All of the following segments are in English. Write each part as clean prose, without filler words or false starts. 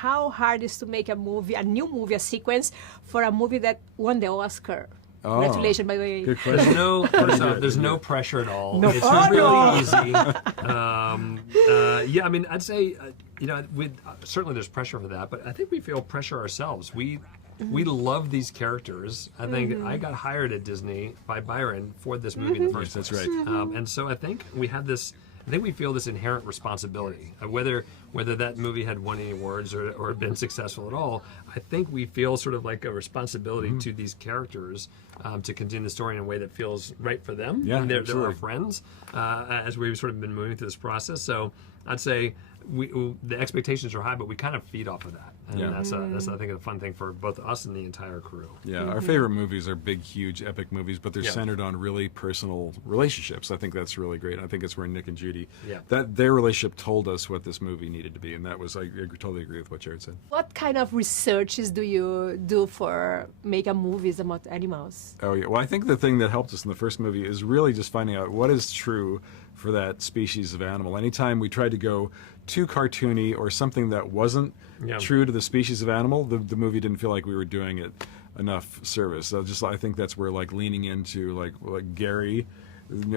how hard is to make a movie, a new movie, a sequence for a movie that won the Oscar? Oh, Congratulations, by the way. good question. There's no pressure at all. No. It's Oh, really no. easy. Yeah, I mean, I'd say, certainly there's pressure for that, but I think we feel pressure ourselves. We love these characters. I think I got hired at Disney by Byron for this movie in the first place. That's right. And so I think we have this. I think we feel this inherent responsibility, whether that movie had won any awards or been successful at all. I think we feel sort of like a responsibility to these characters to continue the story in a way that feels right for them. Yeah, they're absolutely. our friends as we've sort of been moving through this process. So I'd say the expectations are high, but we kind of feed off of that, and Yeah. that's I think a fun thing for both us and the entire crew. Yeah, our favorite movies are big, huge, epic movies, but they're Yeah. centered on really personal relationships. I think that's really great. I think it's where Nick and Judy, Yeah. that their relationship told us what this movie needed to be, and that was, I totally agree with what Jared said. What kind of researches do you do for making movies about animals? Oh yeah, well I think the thing that helped us in the first movie is really just finding out what is true for that species of animal. Anytime we tried to go too cartoony or something that wasn't Yeah. true to the species of animal, the movie didn't feel like we were doing it enough service. So I think that's where like leaning into like Gary,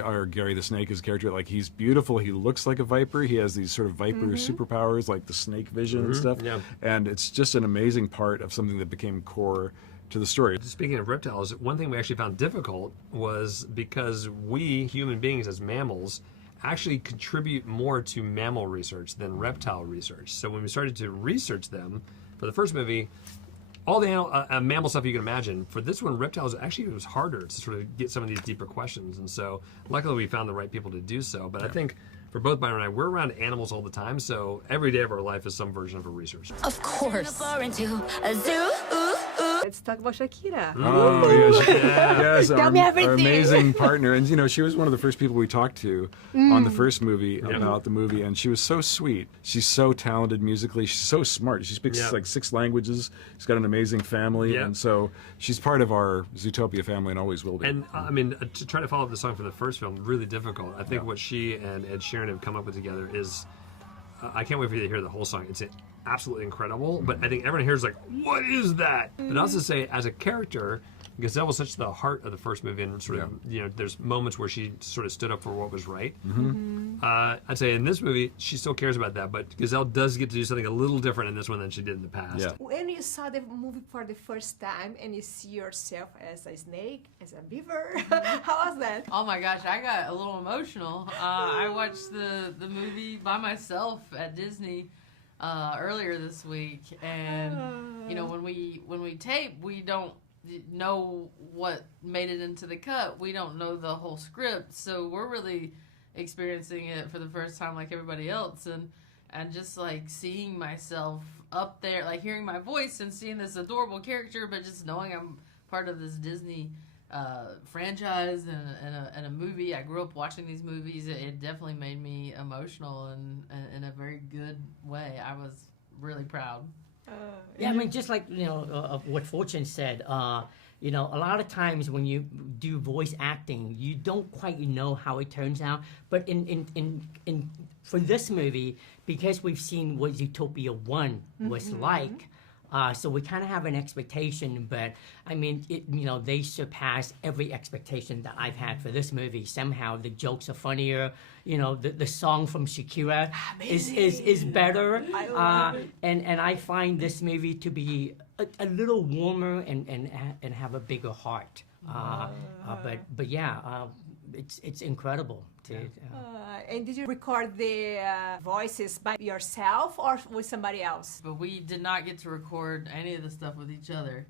or Gary the Snake, his character, like he's beautiful, he looks like a viper, he has these sort of viper superpowers like the snake vision and stuff, yeah. and it's just an amazing part of something that became core to the story. Speaking of reptiles, one thing we actually found difficult was because we, human beings as mammals, actually contribute more to mammal research than reptile research. So when we started to research them for the first movie, all the mammal stuff you can imagine. For this one, reptiles, actually it was harder to sort of get some of these deeper questions. And so luckily we found the right people to do so. But I think for both Byron and I, we're around animals all the time. So every day of our life is some version of a research. Of course. Into a zoo. Let's talk about Shakira. Oh, yes. Yes, Tell our, me our everything. amazing partner. And, she was one of the first people we talked to on the first movie about the movie, and she was so sweet. She's so talented musically. She's so smart. She speaks like 6 languages. She's got an amazing family, and so she's part of our Zootopia family and always will be. And, I mean, to try to follow up the song from the first film, really difficult. I think what she and Ed Sheeran have come up with together is, I can't wait for you to hear the whole song. It's absolutely incredible, but I think everyone here is like, what is that? But I also say, as a character, Gazelle was such the heart of the first movie, and sort of, there's moments where she sort of stood up for what was right. I'd say in this movie, she still cares about that, but Gazelle does get to do something a little different in this one than she did in the past. Yeah. When you saw the movie for the first time and you see yourself as a snake, as a beaver, how was that? Oh my gosh, I got a little emotional. I watched the movie by myself at Disney earlier this week, and when we tape, we don't know what made it into the cut. We don't know the whole script, so we're really experiencing it for the first time like everybody else, and just like seeing myself up there, like hearing my voice and seeing this adorable character, but just knowing I'm part of this Disney franchise and a movie. I grew up watching these movies. It definitely made me emotional and in a very good way. I was really proud. Yeah, I mean, just like, of what Fortune said, a lot of times when you do voice acting, you don't quite know how it turns out. But for this movie, because we've seen what Zootopia 1 was like, so we kind of have an expectation, but I mean, they surpass every expectation that I've had for this movie. Somehow the jokes are funnier. The song from Shakira is better. I love it. And I find this movie to be a little warmer and have a bigger heart. But yeah, it's incredible. And did you record the voices by yourself or with somebody else? But we did not get to record any of the stuff with each other.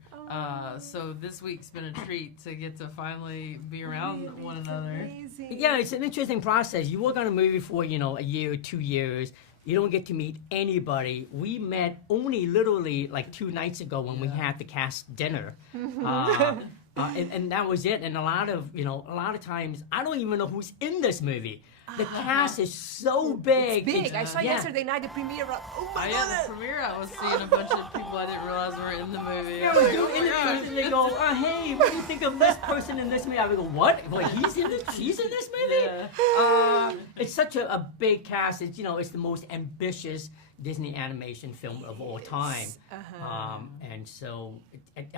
So this week's been a treat to get to finally be around one another. Amazing. Yeah, it's an interesting process. You work on a movie for, a year or 2 years. You don't get to meet anybody. We met only literally like 2 nights ago when we had the cast dinner. And that was it. And a lot of times, I don't even know who's in this movie. The cast is so big. Big. I saw yeah. yesterday night the premiere. Oh my Yeah, god! the premiere, I was seeing a bunch of people I didn't realize were in the movie. Yeah, I was we like, do oh my interviews gosh. and they go, hey, what do you think of this person in this movie? I would go, what? Wait, she's in this movie? Yeah. It's such a big cast. It's, it's the most ambitious Disney animation film of all time. And so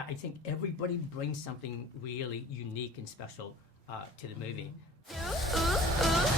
I think everybody brings something really unique and special to the movie. Ooh, ooh,